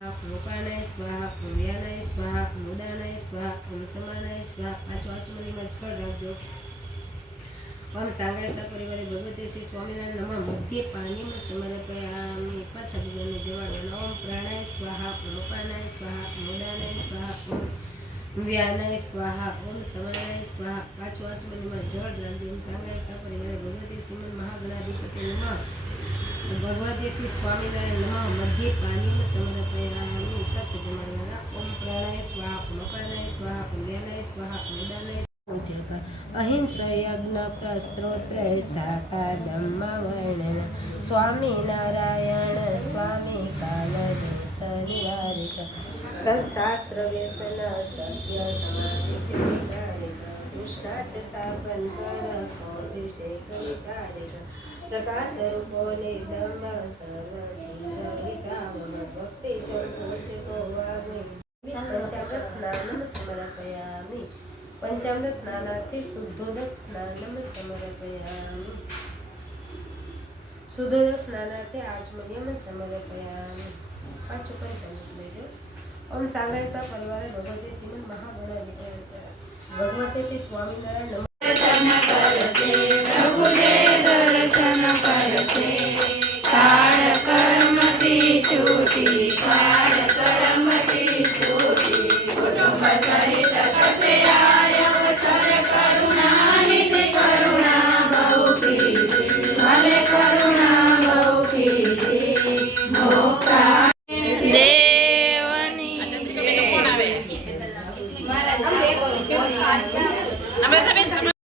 रूपानाय स्वाहा पुण्यानाय स्वाहा मुदानाय स्वाहा ओम समानाय स्वाहा पांचों आचमनीमां छळ રાખજો ओम सांगाय सपरिवारे भगवते श्री स्वामीनारायण नमः मध्य पानीमां समर्पयामि पाछा भगवानने જવાડવાના ओम प्राणाय स्वाहा रूपानाय स्वाहा मुदानाय स्वाहा ओम व्यानाय स्वाहा ओम समानाय स्वाहा पांचों आचमनीमां જળ રાખજો ओम सांगाय सपरिवारे भगवते श्रीमन महागणाधिपति नमः भगवते श्री स्वामीनारायण नमः मध्य पानीमां समर्पयामि पाछा જમાડવાના ओम प्राणाय स्वाहा रूपानाय स्वाहा व्यानाय स्वाहा मुदानाय अहिंसा यज्ञ प्रस्त्रोत्र शाखा ब्रह्म वर्णन स्वामी नारायण स्वामी कालदेशरिवारिक सशास्त्र व्यसन सत्य समाधि कृष्णाच स्थापन कर अभिषेक विकारिक प्रकाश रूपो निर्दम्ब सर्वजीविता भक्ति संतोष को वाग्मी पंचामृत स्नानं समर्पयामि पंचामृत स्नानार्थी शुद्धोदक स्नानं समर्पयामि शुद्धोदक स्नानार्थी आचमनीयं समर्पयामि पांचों पंचामृत लेजो ओम सांगाय सा परिवारे भगवते श्रीमन महागणाधिपति भगवते श्री स्वामीनारायण नमः